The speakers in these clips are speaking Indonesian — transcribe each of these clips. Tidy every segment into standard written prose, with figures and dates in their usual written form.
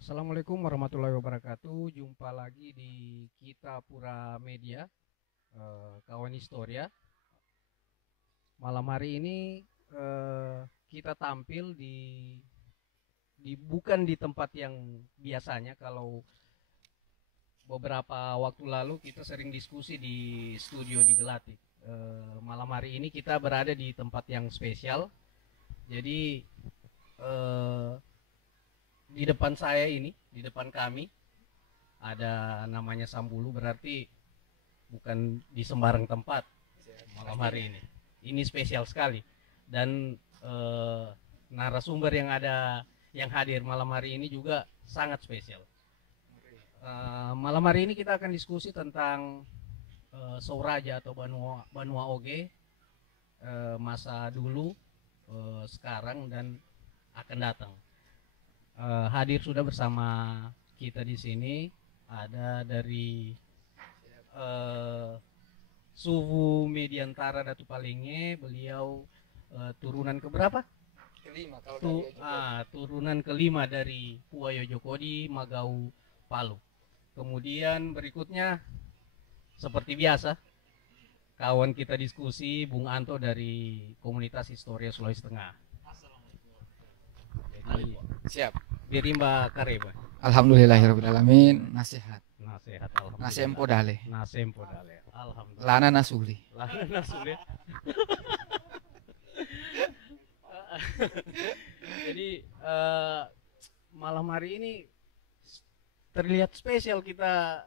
Assalamualaikum warahmatullahi wabarakatuh. Jumpa lagi di Kita Pura Media, kawan Historia. Malam hari ini kita tampil di bukan di tempat yang biasanya. Kalau beberapa waktu lalu kita sering diskusi di studio di Gelatik. Malam hari ini kita berada di tempat yang spesial. Jadi di depan saya ini, di depan kami ada namanya Sambulu, berarti bukan di sembarang tempat malam hari ini. Ini spesial sekali dan narasumber yang hadir malam hari ini juga sangat spesial. Malam hari ini kita akan diskusi tentang Souraja atau Banua Oge, masa dulu, sekarang dan akan datang. Hadir sudah bersama kita di sini ada dari suku Mediantara Datu Palenge. Beliau turunan keberapa? Kelima kalau Turunan kelima dari Puayo Jokodi Magau Palu. Kemudian berikutnya seperti biasa kawan kita diskusi Bung Anto dari Komunitas Historia Sulawesi Tengah. Jadi siap. Birimba Kareba. Alhamdulillahirobbilalamin. Nasihat. Nasihat alhamdulillah. Nasempo dale. Nasempo dale. Alhamdulillah. Lana nasuli. Lana nasuli. Jadi malam hari ini terlihat spesial kita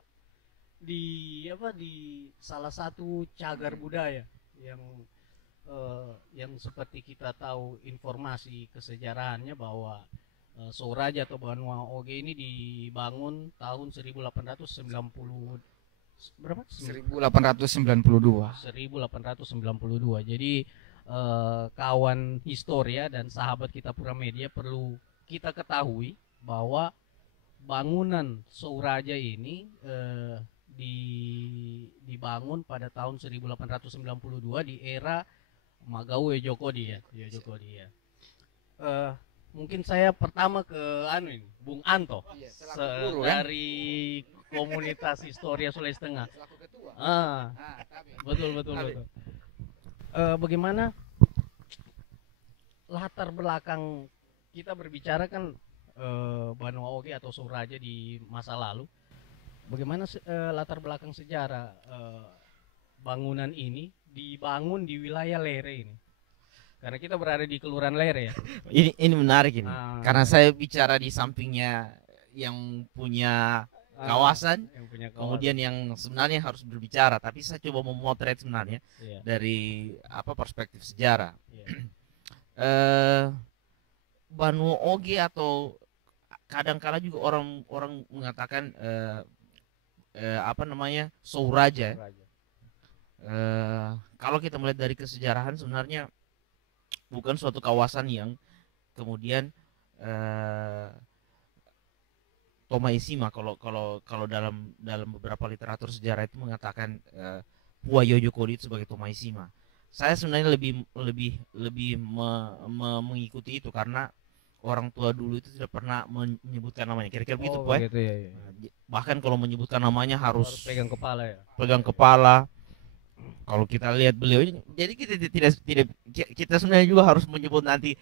di salah satu cagar budaya yang seperti kita tahu informasi kesejarahannya bahwa Souraja atau Banua Oge ini dibangun tahun 1890 berapa? 1892. 1892. Jadi kawan Historia dan sahabat kita Pura Media perlu kita ketahui bahwa bangunan Souraja ini dibangun pada tahun 1892 di era Magau Jokodi ya. Mungkin saya pertama ke Bung Anto, guru, dari Komunitas Historia Sulawesi Tengah. Selaku ketua. Betul. Bagaimana latar belakang kita berbicara kan Banua Oge atau Souraja di masa lalu? Bagaimana latar belakang sejarah bangunan ini dibangun di wilayah Lere ini? Karena kita berada di Kelurahan Lere ya. Ini menarik ini. Karena saya bicara di sampingnya yang punya kawasan, kemudian yang sebenarnya harus berbicara, tapi saya coba memotret sebenarnya dari perspektif sejarah. Banua Oge atau kadang-kala juga orang mengatakan Souraja. Kalau kita melihat dari kesejarahan sebenarnya bukan suatu kawasan yang kemudian Tomaisima kalau dalam beberapa literatur sejarah itu mengatakan Puayo Jokodi sebagai Tomaisima. Saya sebenarnya lebih mengikuti itu karena orang tua dulu itu tidak pernah menyebutkan namanya. Kira-kira begitu, Pak. Ya. Bahkan kalau menyebutkan namanya harus pegang kepala ya. Pegang kepala. Kalau kita lihat beliau ini, jadi kita sebenarnya juga harus menyebut nanti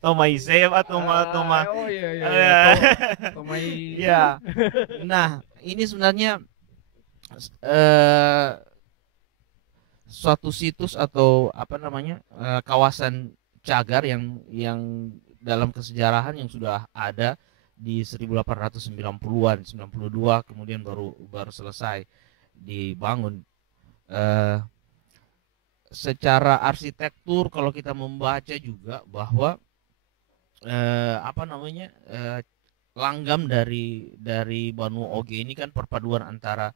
Tomaisem atau ya. Nah, ini sebenarnya suatu situs atau kawasan cagar yang dalam kesejarahan yang sudah ada di 1890-an, 92 kemudian baru selesai dibangun. Secara arsitektur kalau kita membaca juga bahwa langgam dari Banua Oge ini kan perpaduan antara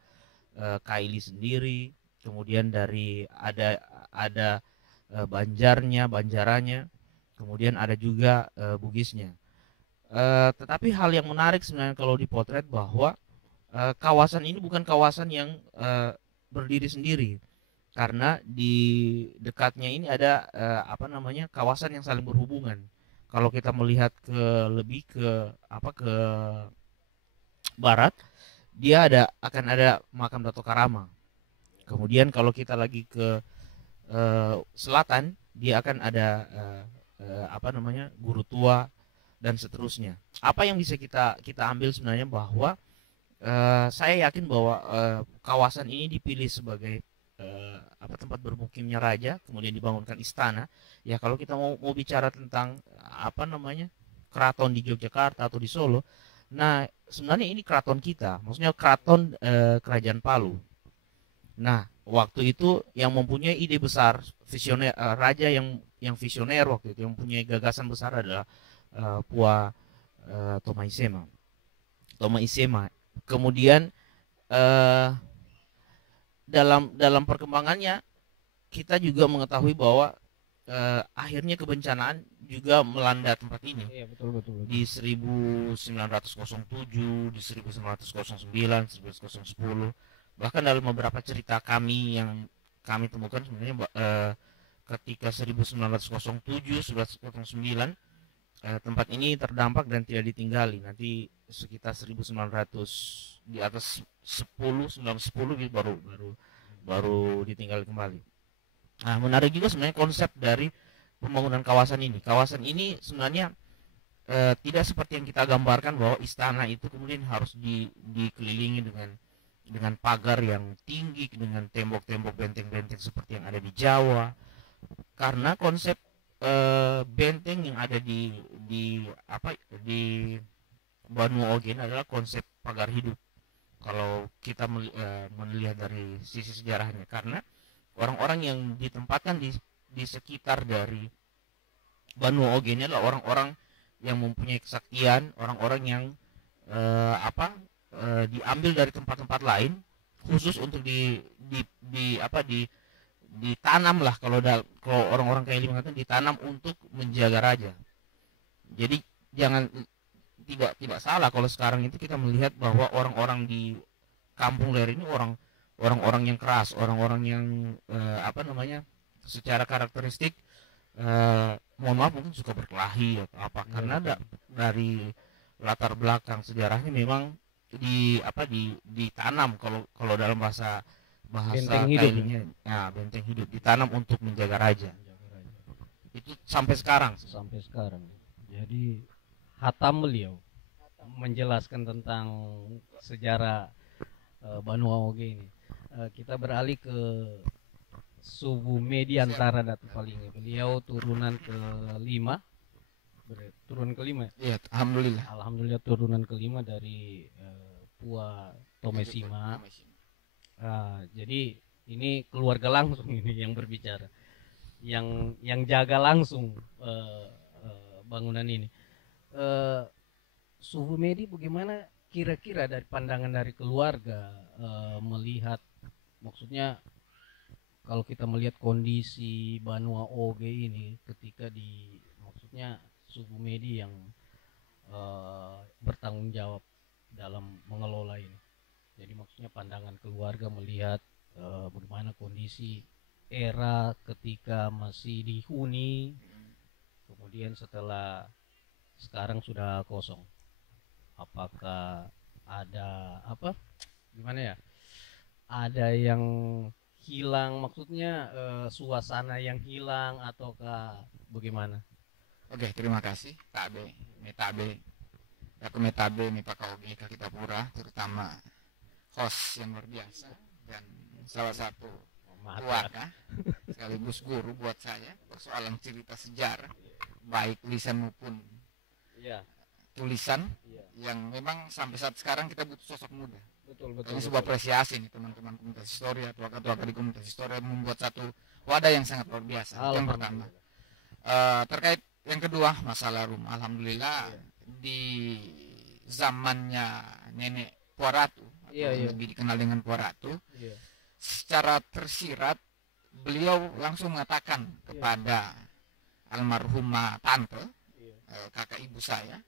Kaili sendiri, kemudian dari ada banjaranya, kemudian ada juga Bugisnya. Tetapi hal yang menarik sebenarnya kalau dipotret bahwa kawasan ini bukan kawasan yang berdiri sendiri, karena di dekatnya ini ada kawasan yang saling berhubungan. kalau kita melihat ke lebih ke apa ke barat, dia akan ada makam Dato Karama. Kemudian kalau kita lagi ke selatan, dia akan ada apa namanya, Guru Tua dan seterusnya. Apa yang bisa kita ambil sebenarnya bahwa saya yakin bahwa kawasan ini dipilih sebagai apa tempat bermukimnya raja, kemudian dibangunkan istana. Ya kalau kita mau bicara tentang apa namanya, keraton di Yogyakarta atau di Solo, nah sebenarnya ini keraton kita, maksudnya keraton Kerajaan Palu. Nah waktu itu yang mempunyai ide besar visioner, raja yang visioner waktu itu, yang mempunyai gagasan besar adalah Pua Tomaisema. Kemudian dalam perkembangannya kita juga mengetahui bahwa akhirnya kebencanaan juga melanda tempat ini. Iya, betul. Di 1907, di 1909, 1910, bahkan dalam beberapa cerita kami yang kami temukan sebenarnya ketika 1907, 1909 tempat ini terdampak dan tidak ditinggali. Nanti sekitar 1900 di atas 1910 gitu baru ditinggali kembali. Nah, menarik juga sebenarnya konsep dari pembangunan kawasan ini. Kawasan ini sebenarnya tidak seperti yang kita gambarkan bahwa istana itu kemudian harus dikelilingi dengan pagar yang tinggi, dengan tembok-tembok benteng-benteng seperti yang ada di Jawa. Karena konsep benteng yang ada di Banua Ogen adalah konsep pagar hidup. Kalau kita melihat dari sisi sejarahnya, karena orang-orang yang ditempatkan di sekitar dari Banua Ogen adalah orang-orang yang mempunyai kesaktian, orang-orang yang diambil dari tempat-tempat lain khusus untuk ditanam lah, kalau orang-orang kayak mengatakan ditanam untuk menjaga raja. Jadi tidak salah kalau sekarang itu kita melihat bahwa orang-orang di Kampung Ler ini orang-orang yang keras, orang-orang yang secara karakteristik mohon maaf mungkin suka berkelahi atau apa, karena dari latar belakang sejarahnya memang ditanam, kalau dalam bahasa Benteng hidup. ya, benteng hidup ditanam untuk menjaga raja. Itu sampai sekarang. Jadi hatam beliau menjelaskan tentang sejarah Banua Oge ini. Kita beralih ke suku Medi antara Datuk Palingi. Beliau turunan kelima. Turun kelima. Iya, alhamdulillah. Alhamdulillah turunan kelima dari Pua Tomesima. Jadi ini keluarga langsung ini yang berbicara, yang jaga langsung bangunan ini. Suhu Medi bagaimana kira-kira dari pandangan dari keluarga melihat, maksudnya kalau kita melihat kondisi Banua Oge ini ketika maksudnya suhu Medi yang bertanggung jawab dalam mengelola ini. Jadi maksudnya pandangan keluarga melihat bagaimana kondisi era ketika masih dihuni, kemudian setelah sekarang sudah kosong. Apakah ada gimana ya? Ada yang hilang, maksudnya suasana yang hilang ataukah bagaimana? Oke, terima kasih Tabe, Metabe, aku Metabe, Mepakaoge, kita pura, terutama host yang luar biasa dan salah satu keluarga sekaligus guru buat saya persoalan cerita sejarah, baik lisan maupun tulisan, yang memang sampai saat sekarang kita butuh sosok muda. Betul. Ini sebuah apresiasi nih teman-teman komunitas histori atau akad di komunitas histori membuat satu wadah yang sangat luar biasa. Itu yang pertama. Terkait yang kedua masalah rumah, alhamdulillah di zamannya nenek Puaratu, lebih dikenal dengan Puaratu, secara tersirat beliau langsung mengatakan kepada almarhumah tante, kakak ibu saya,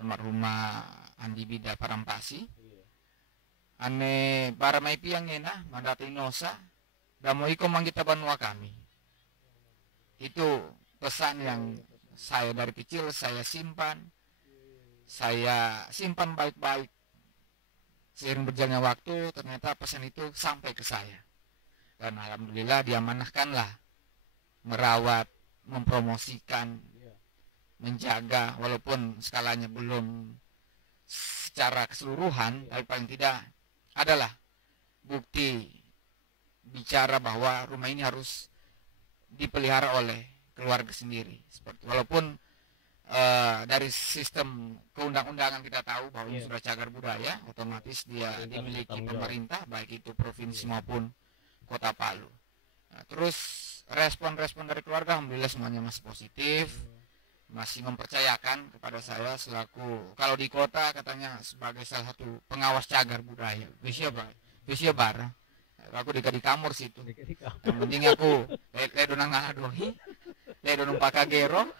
almarhumah Andi Bida Parampasi, ane para maipi yang enak mandati nosa damo iko manggita banua kami. Itu pesan yang saya dari kecil saya simpan baik-baik. Seiring berjalannya waktu ternyata pesan itu sampai ke saya, dan alhamdulillah diamanahkanlah merawat, mempromosikan, menjaga, walaupun skalanya belum secara keseluruhan, tapi paling tidak adalah bukti bicara bahwa rumah ini harus dipelihara oleh keluarga sendiri. Seperti walaupun dari sistem keundang-undangan kita tahu bahwa ini sudah cagar budaya, otomatis dia dimiliki pemerintah, baik itu provinsi maupun Kota Palu. Nah, terus respon-respon dari keluarga alhamdulillah semuanya masih positif, masih mempercayakan kepada saya selaku, kalau di kota katanya sebagai salah satu pengawas cagar budaya. Besia bar. Aku di kamur situ. Yang penting aku ledonang ngadohi, ledonang pakagero.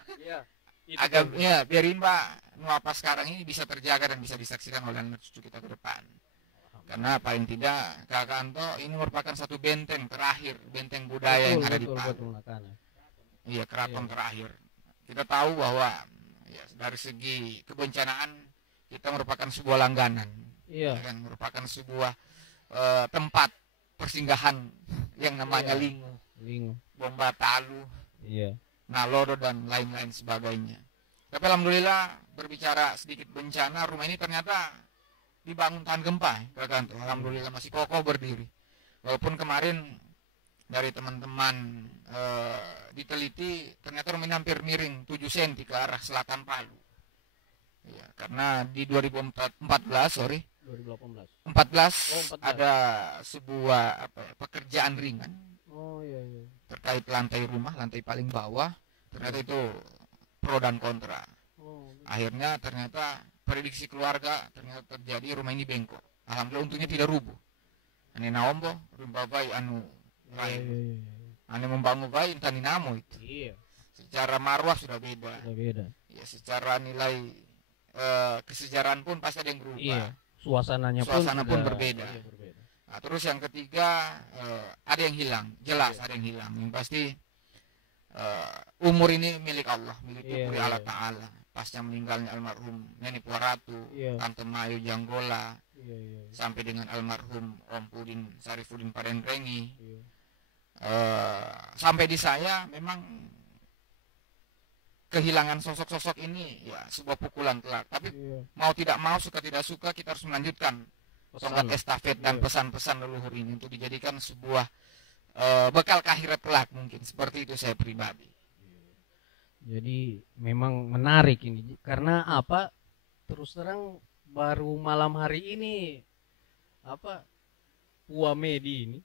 Agak ya biarin Mbak apa sekarang ini bisa terjaga dan bisa disaksikan oleh anak cucu kita ke depan. Karena paling tidak Kakak Anto ini merupakan satu benteng terakhir, benteng budaya yang ada di Palu. Iya, keraton terakhir. Kita tahu bahwa ya, dari segi kebencanaan kita merupakan sebuah langganan. Iya. Ya kan, merupakan sebuah tempat persinggahan yang namanya Lingu, Bombatalu, Nalodo dan lain-lain sebagainya. Tapi alhamdulillah berbicara sedikit bencana, rumah ini ternyata dibangun tahan gempa, Kakak. Alhamdulillah masih kokoh berdiri. Walaupun kemarin dari teman-teman diteliti ternyata rumah ini hampir miring 7 cm ke arah selatan Palu. Ya, karena di 2014 ada sebuah pekerjaan ringan. Terkait lantai rumah, lantai paling bawah, ternyata itu pro dan kontra. Akhirnya ternyata prediksi keluarga ternyata terjadi rumah ini bengkok. Alhamdulillah untungnya tidak rubuh. Ane naombo rumah bayi anu lain. Ane membangun bayi tani namo itu. Secara marwah sudah beda. Ya, secara nilai kesejarahan pun pasti ada yang berubah. Suasana pun berbeda. Nah, terus yang ketiga ada yang hilang, jelas ada yang hilang. Yang pasti umur ini milik Allah, milik Allah Ta'ala. Pasca meninggalnya almarhum Nenek Puaratu, Tante Mayu Janggola, sampai dengan almarhum Om Pudin Sarifudin Padendrengi, sampai di saya memang kehilangan sosok-sosok ini ya sebuah pukulan telak. Tapi mau tidak mau, suka tidak suka, kita harus melanjutkan tongkat estafet dan pesan-pesan leluhur ini untuk dijadikan sebuah bekal ke akhirat kelak, mungkin seperti itu saya pribadi. Jadi memang menarik ini karena apa, terus terang baru malam hari ini apa Pua Medi ini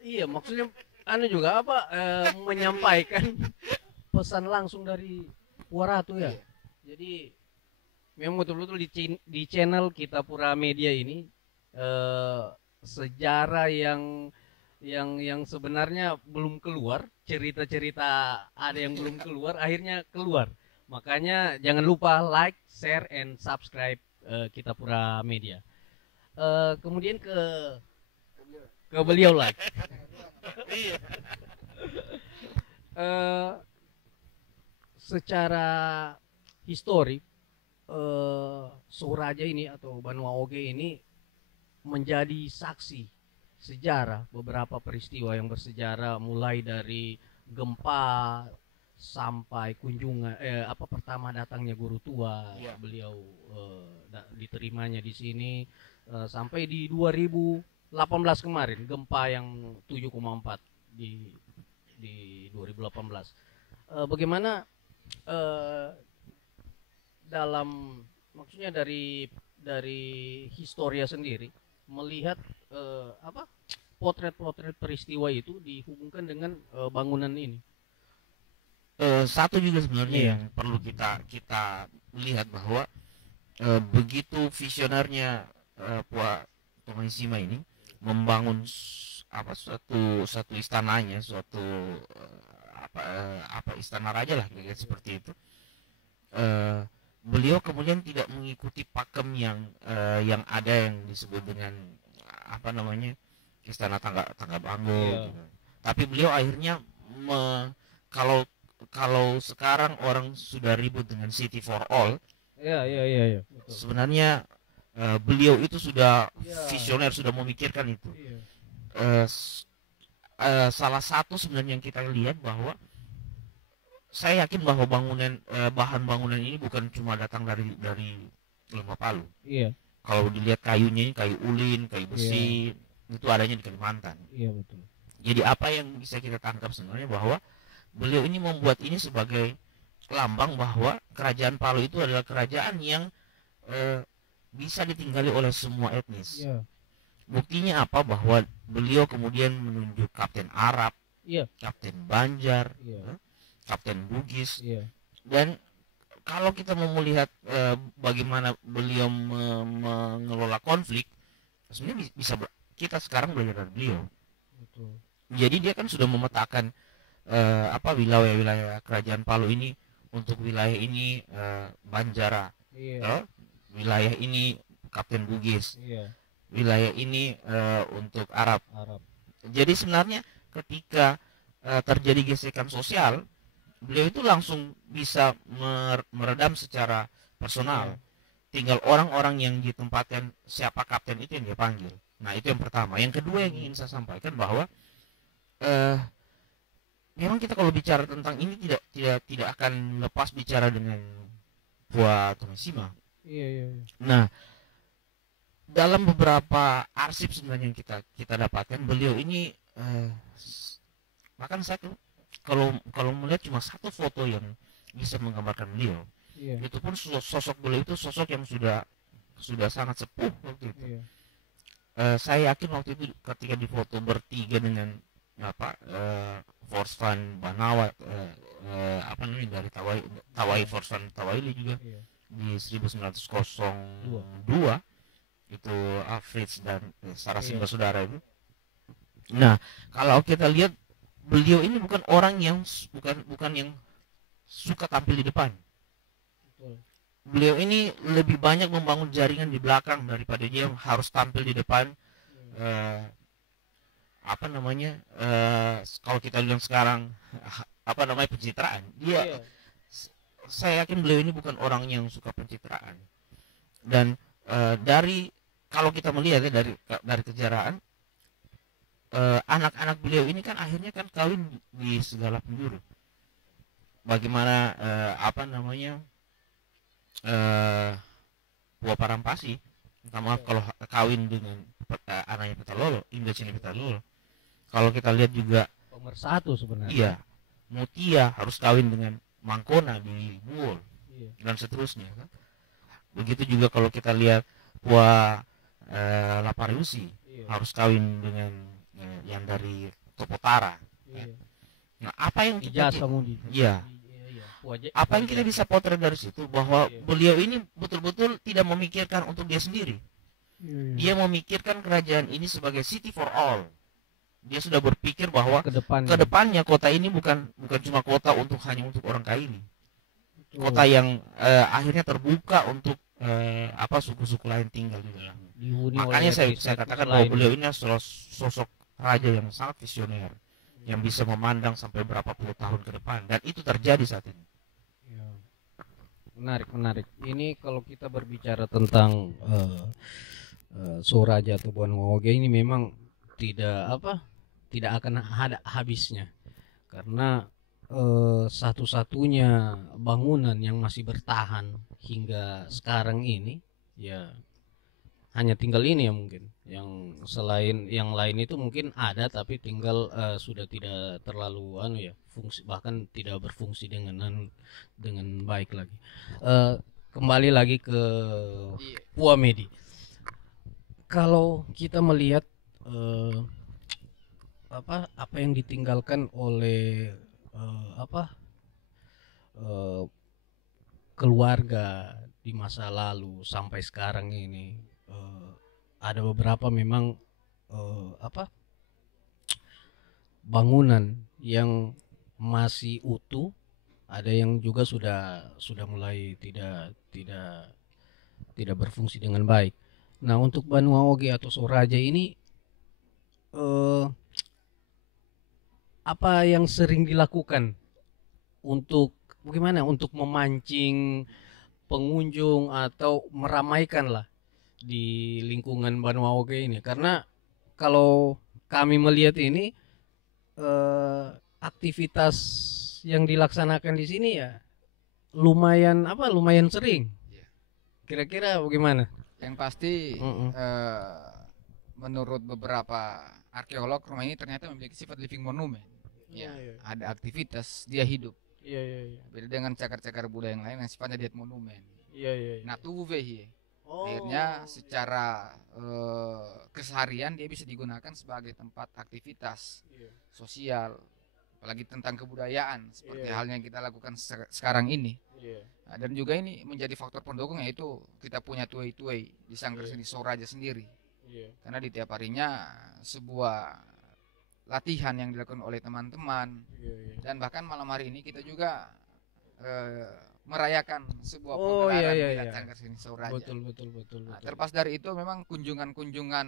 iya maksudnya anu juga apa menyampaikan pesan langsung dari Puaratu ya. Jadi memang betul-betul di channel kita Pura Media ini sejarah yang sebenarnya belum keluar, cerita-cerita ada yang belum keluar akhirnya keluar. Makanya jangan lupa like, share, and subscribe kita Pura Media. Kemudian ke beliau lagi. Secara histori Soeraja ini atau Banua Oge ini menjadi saksi sejarah beberapa peristiwa yang bersejarah, mulai dari gempa sampai kunjungan pertama datangnya guru tua, beliau diterimanya di sini sampai di 2018 kemarin gempa yang 7,4 di 2018. Bagaimana dalam maksudnya dari historia sendiri melihat potret-potret peristiwa itu dihubungkan dengan bangunan ini. Satu juga sebenarnya yang perlu kita lihat bahwa begitu visionernya Pua Tomaisima ini membangun suatu istananya, suatu istana raja lah kayak seperti itu. Beliau kemudian tidak mengikuti pakem yang ada yang disebut dengan istana tangga banggo. Tapi beliau akhirnya kalau kalau sekarang orang sudah ribut dengan City for All, Iya. Betul. sebenarnya beliau itu sudah Iya. visioner, sudah memikirkan itu. Iya. Salah satu sebenarnya yang kita lihat bahwa saya yakin bahwa bahan bangunan ini bukan cuma datang dari Lembah Palu. Iya. Kalau dilihat kayunya ini kayu ulin, kayu besi, itu adanya di Kalimantan. Iya, betul. Jadi apa yang bisa kita tangkap sebenarnya bahwa beliau ini membuat ini sebagai lambang bahwa kerajaan Palu itu adalah kerajaan yang bisa ditinggali oleh semua etnis. Iya. Buktinya apa? Bahwa beliau kemudian menunjuk Kapten Arab, Iya. Kapten Banjar, Iya. Kapten Bugis. Iya. Dan kalau kita mau melihat bagaimana beliau mengelola konflik, sebenarnya kita sekarang belajar dari beliau. Betul. Jadi dia kan sudah memetakan wilayah-wilayah kerajaan Palu ini. Untuk wilayah ini Banjara, Iya. wilayah ini Kapten Bugis, Iya. wilayah ini untuk Arab. Jadi sebenarnya ketika terjadi gesekan sosial, beliau itu langsung bisa meredam secara personal. Tinggal orang-orang yang ditempatkan, siapa kapten itu yang dia panggil. Nah, itu yang pertama. Yang kedua yang ingin saya sampaikan bahwa memang kita kalau bicara tentang ini tidak akan lepas bicara dengan Pua Tomisima. Iya. Nah, dalam beberapa arsip sebenarnya yang kita dapatkan, beliau ini bahkan saya kalau melihat cuma satu foto yang bisa menggambarkan beliau. Iya. Itu pun sosok beliau itu sosok yang sudah sangat sepuh waktu itu. Iya. Saya yakin waktu itu ketika difoto bertiga dengan Forsvan Banawa, dari Tawai Forsvan Tawaili juga di 1902 itu Afritz dan Sarasimba saudara itu. Nah, kalau kita lihat beliau ini bukan orang yang bukan yang suka tampil di depan. Beliau ini lebih banyak membangun jaringan di belakang daripada dia harus tampil di depan. Kalau kita bilang sekarang pencitraan, saya yakin beliau ini bukan orang yang suka pencitraan. Dan kalau kita melihat dari kejaraan, anak-anak beliau ini kan akhirnya kan kawin di segala penjuru. Bagaimana Pua Parampasi, minta maaf kalau kawin dengan anaknya Petalolo, Indah Cini Petalolo. Kalau kita lihat juga pemersatu sebenarnya. Iya, Mutia harus kawin dengan Mangkona di Buol, dan seterusnya. Begitu juga kalau kita lihat Pua Lapariusi harus kawin dengan yang dari Topotara. Nah, apa yang kita bisa potret dari situ bahwa beliau ini betul-betul tidak memikirkan untuk dia sendiri. Dia memikirkan kerajaan ini sebagai city for all. Dia sudah berpikir bahwa kedepannya kota ini bukan cuma kota hanya untuk orang Kaili. Kota yang akhirnya terbuka untuk suku-suku lain tinggal di dalamnya. Makanya saya katakan bahwa beliau ini adalah sosok raja yang sangat visioner, yang bisa memandang sampai berapa puluh tahun ke depan, dan itu terjadi saat ini. Menarik. Ini kalau kita berbicara tentang Soraja atau Bonwaoge ini memang tidak akan ada habisnya, karena satu-satunya bangunan yang masih bertahan hingga sekarang ini ya hanya tinggal ini ya, mungkin yang selain yang lain itu mungkin ada tapi tinggal sudah tidak terlalu fungsi, bahkan tidak berfungsi dengan baik lagi. Kembali lagi ke Pua Medi. Kalau kita melihat apa yang ditinggalkan oleh keluarga di masa lalu sampai sekarang ini, ada beberapa memang bangunan yang masih utuh, ada yang juga sudah mulai tidak berfungsi dengan baik. Nah, untuk Banwaoge atau Soraja ini apa yang sering dilakukan untuk bagaimana untuk memancing pengunjung atau meramaikan lah di lingkungan Banua Oge ini, karena kalau kami melihat ini aktivitas yang dilaksanakan di sini ya lumayan sering. Kira-kira bagaimana? Yang pasti Mm-mm. menurut beberapa arkeolog, rumah ini ternyata memiliki sifat living monument. Ya, Iya. ada aktivitas, dia hidup. Iya. Beda dengan cakar-cakar budaya yang lain yang sifatnya diet monumen. Iya. Nah, tuh hier. Oh. Akhirnya secara keseharian dia bisa digunakan sebagai tempat aktivitas Iya. sosial, apalagi tentang kebudayaan seperti Iya. halnya yang kita lakukan sekarang ini. Iya. Nah, dan juga ini menjadi faktor pendukung, yaitu kita punya tuai-tuai di Sanggar Iya. di Soraja sendiri. Iya. Karena di tiap harinya sebuah latihan yang dilakukan oleh teman-teman, Iya. dan bahkan malam hari ini kita juga merayakan sebuah Oh, pagelaran iya, di iya. Sanggar Seni Soraja. Betul. Nah, terlepas dari itu memang kunjungan-kunjungan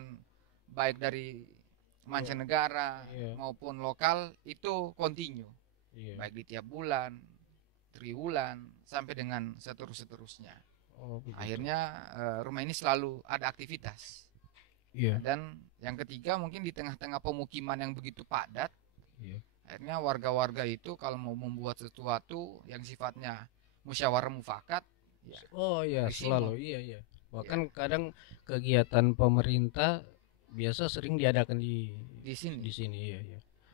baik dari mancanegara Iya. maupun lokal itu kontinu, Iya. baik di tiap bulan, triwulan sampai dengan seterusnya. Oh, begitu. Akhirnya rumah ini selalu ada aktivitas. Iya. Dan yang ketiga, mungkin di tengah-tengah pemukiman yang begitu padat, Iya. akhirnya warga-warga itu kalau mau membuat sesuatu yang sifatnya musyawarah mufakat, ya, Oh iya, di sini. selalu iya. Bahkan kadang kegiatan pemerintah biasa sering diadakan di di sini. sini, iya.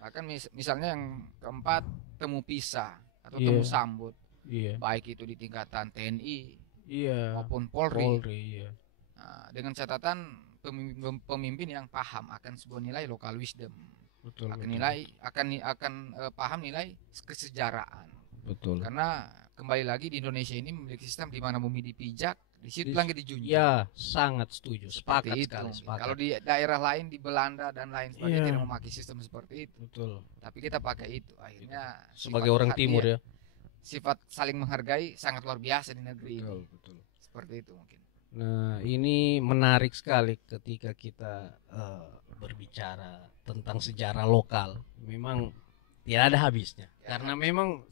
Bahkan misalnya yang keempat, temu pisah atau Iya. temu sambut, Iya. baik itu di tingkatan TNI Iya. maupun Polri. Iya. Nah, dengan catatan pemimpin yang paham akan sebuah nilai lokal wisdom, Betul. akan paham nilai kesejaraan. Betul. Karena kembali lagi di Indonesia ini memiliki sistem di mana bumi dipijak, di situ Di- langit dijunjung. Ya, sangat setuju. Seperti Sepakat itu. sekali, Mungkin. sepakat. Kalau di daerah lain, di Belanda dan lain sebagainya, Iya. tidak memakai sistem seperti itu. Betul. Tapi kita pakai itu. Akhirnya Sebagai sifat orang perhatian, timur ya. sifat saling menghargai sangat luar biasa di negeri ini. Betul. Seperti itu mungkin. Nah, ini menarik sekali ketika kita berbicara tentang sejarah lokal. Memang tidak ada habisnya. Karena memang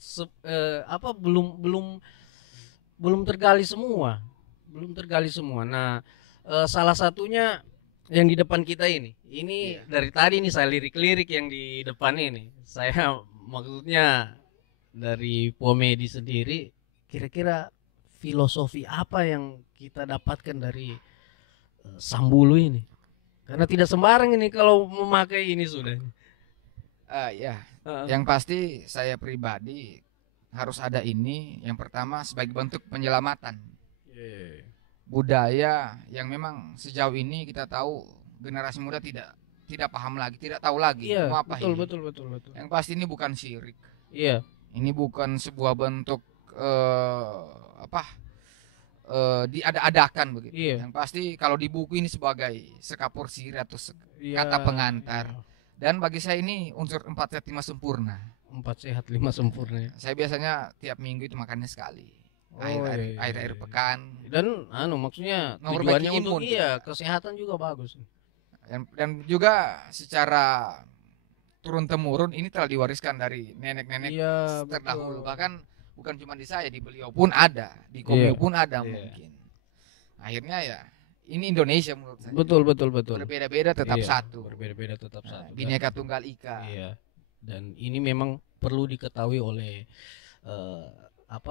belum tergali semua. Nah, salah satunya yang di depan kita ini. Ini Iya. dari tadi nih saya lirik-lirik yang di depan ini. Saya maksudnya dari Pomedi sendiri, kira-kira filosofi apa yang kita dapatkan dari Sambulu ini? Karena tidak sembarang ini kalau memakai ini sudah. Ya, yang pasti saya pribadi harus ada ini. Yang pertama sebagai bentuk penyelamatan budaya yang memang sejauh ini kita tahu generasi muda tidak paham lagi, tidak tahu lagi Iya, mau apa ini. betul. Yang pasti ini bukan syirik. Iya, Ini bukan sebuah bentuk diada-adakan begitu. Iya. Yang pasti kalau di buku ini sebagai sekapur sirih atau iya. kata pengantar. Dan bagi saya ini unsur 4 sehat 5 sempurna. 4 sehat 5 sempurna ya. Saya biasanya tiap minggu itu makannya sekali. Oh, Akhir-akhir iya. pekan. Dan maksudnya Memperbaiki tujuannya untuk imun. kesehatan juga bagus. Dan juga secara turun temurun ini telah diwariskan dari nenek-nenek Iya, terdahulu. betul. Bahkan bukan cuma di saya, di beliau pun ada, di Komio Iya. pun ada Iya. mungkin. Akhirnya ya ini Indonesia menurut saya. Betul. Berbeda-beda tetap Iya, satu. Berbeda-beda tetap Nah, satu. Bhinneka Tunggal Ika. Iya. Dan ini memang perlu diketahui oleh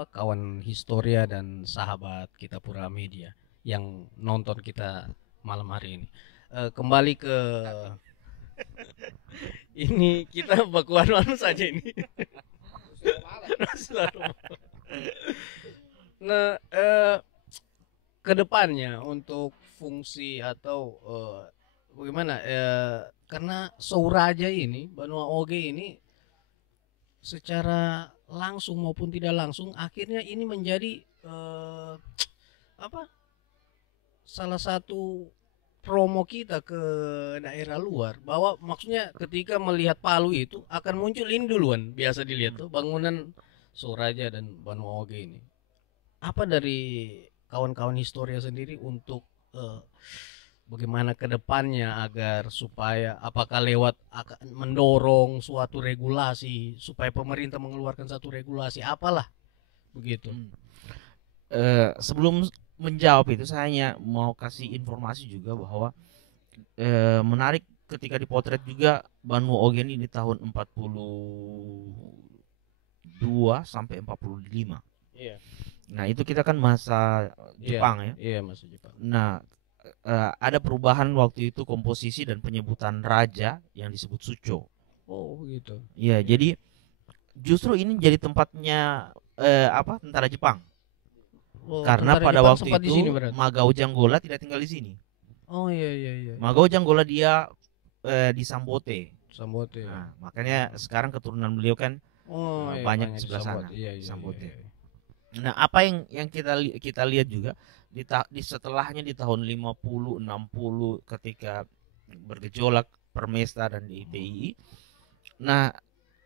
kawan historia dan sahabat kita Pura Media yang nonton kita malam hari ini. Kembali ke ini kita bakuan saja ini. Nah, ke depannya untuk fungsi atau bagaimana karena Souraja ini, Banua Oge ini secara langsung maupun tidak langsung akhirnya ini menjadi salah satu promo kita ke daerah luar, bahwa maksudnya ketika melihat Palu itu akan muncul ini duluan, biasa dilihat tuh bangunan Souraja dan Banua Oge ini. Apa dari kawan-kawan historia sendiri untuk bagaimana ke depannya agar supaya apakah lewat akan mendorong suatu regulasi supaya pemerintah mengeluarkan satu regulasi apalah begitu. Sebelum menjawab itu saya hanya mau kasih informasi juga bahwa menarik ketika dipotret juga Banu Oge ini di tahun 42 sampai 45. Iya. Nah, itu kita kan masa Jepang ya. Iya, masa Jepang. Nah, ada perubahan waktu itu komposisi dan penyebutan raja yang disebut Suco. Oh, begitu. Iya, jadi justru ini jadi tempatnya tentara Jepang. Oh, Karena tentara pada Jepang waktu sempat di itu sini berarti. Magao Janggola tidak tinggal di sini. Oh, iya. Magao Janggola dia di Sambote. Sambote. Nah, makanya sekarang keturunan beliau kan banyak di sebelah sana. Iya, Sambote. Iya. Nah, apa yang kita lihat juga di setelahnya di tahun 50 60 ketika bergejolak Permesta dan di ITI. Nah,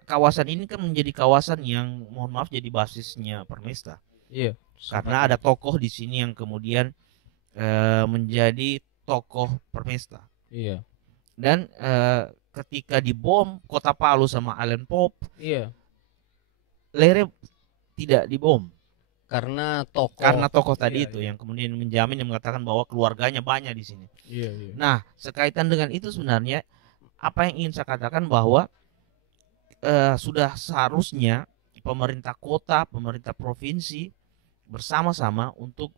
kawasan ini kan menjadi kawasan yang mohon maaf jadi basisnya Permesta. Iya. Karena ada tokoh di sini yang kemudian menjadi tokoh Permesta. Iya. Dan ketika dibom Kota Palu sama Allen Pope, Iya. Lere tidak dibom Karena tokoh tadi iya, itu yang kemudian menjamin yang mengatakan bahwa keluarganya banyak di sini. Iya. Nah, sekaitan dengan itu sebenarnya apa yang ingin saya katakan bahwa sudah seharusnya pemerintah kota, pemerintah provinsi bersama-sama untuk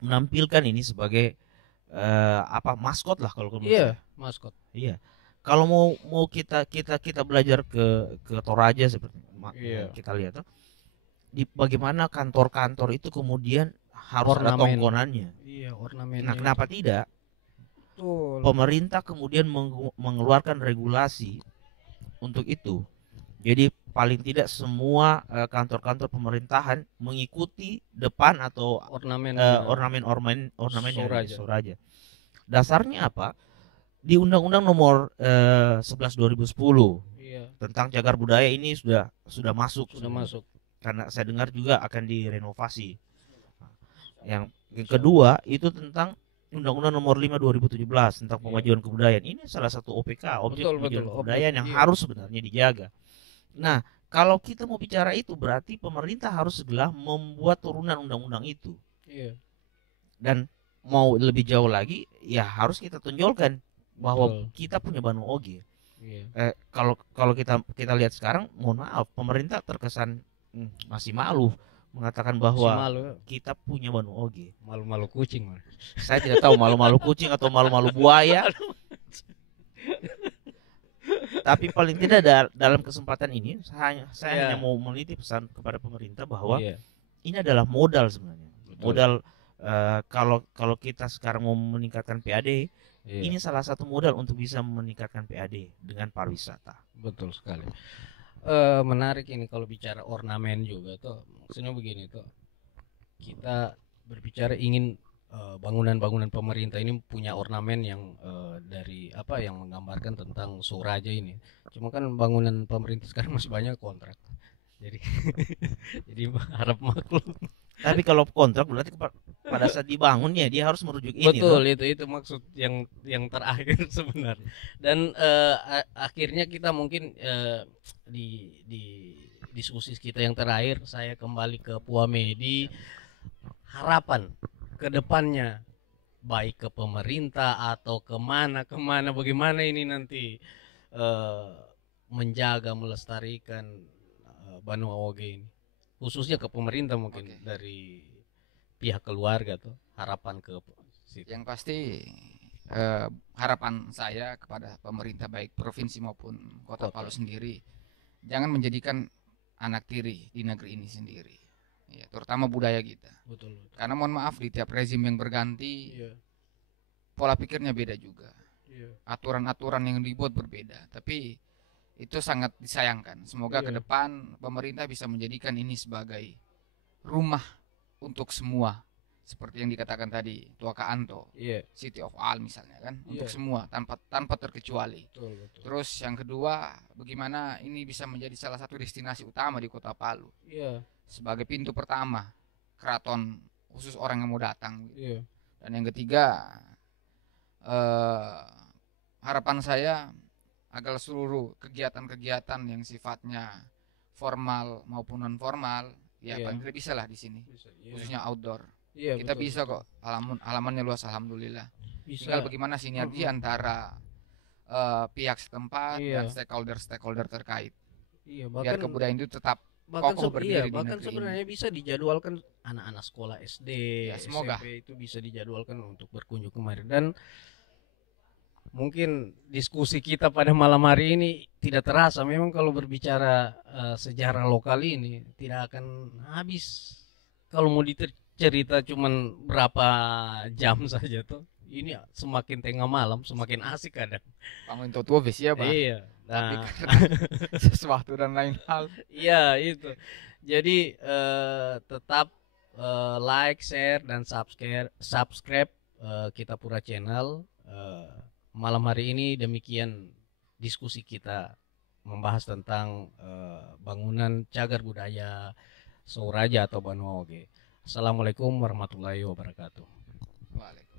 menampilkan ini sebagai maskot lah kalau menurut saya. Maskot. Iya. Kalau mau kita belajar ke Toraja seperti kita lihat tuh bagaimana kantor-kantor itu kemudian harus ada tongkonannya. Iya, ornamen. Nah, kenapa tidak? Betul. Pemerintah kemudian mengeluarkan regulasi untuk itu. Jadi paling tidak semua kantor-kantor pemerintahan mengikuti depan atau ornamen Soraja. Dasarnya apa? Di Undang-Undang Nomor 11 2010 tentang cagar budaya ini sudah masuk. Karena saya dengar juga akan direnovasi. Yang kedua itu tentang Undang-Undang Nomor 5 2017 tentang pemajuan kebudayaan. Ini salah satu OPK, objek pemajuan kebudayaan yang harus sebenarnya dijaga. Nah, kalau kita mau bicara itu berarti pemerintah harus segera membuat turunan undang-undang itu. Iya. Dan mau lebih jauh lagi, ya harus kita tonjolkan bahwa kita punya Banu Oge. Iya. Kalau kita lihat sekarang, mohon maaf, pemerintah terkesan masih malu mengatakan bahwa kita punya Banu Oge. Malu-malu kucing. Saya tidak tahu malu-malu kucing atau malu-malu buaya. Tapi paling tidak dalam kesempatan ini saya hanya mau menitip pesan kepada pemerintah bahwa ini adalah modal sebenarnya. Betul. Modal kalau kita sekarang mau meningkatkan PAD, ini salah satu modal untuk bisa meningkatkan PAD dengan pariwisata. Betul sekali. Menarik ini kalau bicara ornamen juga tuh. Maksudnya begini tuh. Kita berbicara ingin bangunan-bangunan pemerintah ini punya ornamen yang dari yang menggambarkan tentang Soraja ini. Cuma kan bangunan pemerintah sekarang masih banyak kontrak. Jadi jadi harap maklum. Tapi kalau kontrak berarti pada saat dibangunnya dia harus merujuk ini. Betul, itu maksud yang terakhir sebenarnya. Dan akhirnya kita mungkin di diskusi kita yang terakhir saya kembali ke Puamedi, harapan ke depannya baik ke pemerintah atau kemana bagaimana ini nanti menjaga melestarikan Banu Oge ini, khususnya ke pemerintah mungkin dari pihak keluarga tuh harapan ke situ. Yang pasti harapan saya kepada pemerintah baik provinsi maupun kota Palu sendiri, jangan menjadikan anak tiri di negeri ini sendiri. Ya, terutama budaya kita. Betul. Karena mohon maaf di tiap rezim yang berganti, pola pikirnya beda juga. Aturan-aturan yang dibuat berbeda. Tapi itu sangat disayangkan. Semoga ke depan pemerintah bisa menjadikan ini sebagai rumah untuk semua. Seperti yang dikatakan tadi Tuaka Anto, City of All misalnya kan, untuk semua tanpa terkecuali. Betul. Terus yang kedua, bagaimana ini bisa menjadi salah satu destinasi utama di Kota Palu. Sebagai pintu pertama keraton khusus orang yang mau datang. Dan yang ketiga, harapan saya agar seluruh kegiatan-kegiatan yang sifatnya formal maupun non formal ya paling tidak bisa lah di sini, khususnya outdoor. Kita betul, bisa betul. kok, halamannya luas alhamdulillah. Bisa. Tinggal bagaimana sinergi antara pihak setempat dan stakeholder terkait. Iya, Biar bahkan kebudayaan itu tetap bahkan kokoh berdiri di bahkan negeri sebenarnya ini. bisa dijadwalkan anak-anak sekolah SD, Ya, semoga. SMP itu bisa dijadwalkan untuk berkunjung kemari. Dan mungkin diskusi kita pada malam hari ini tidak terasa. Memang kalau berbicara sejarah lokal ini tidak akan habis. Kalau mau cerita cuman berapa jam saja tuh. Ini semakin tengah malam semakin asik kadang. Bangun tua ya Pak. Iya. Tapi Nah, karena sesuatu dan lain hal. iya itu. Jadi tetap like, share dan subscribe Kita Pura Channel. Malam hari ini demikian diskusi kita membahas tentang bangunan cagar budaya Soraja atau Banu Oge. Assalamualaikum warahmatullahi wabarakatuh. Waalaikumsalam.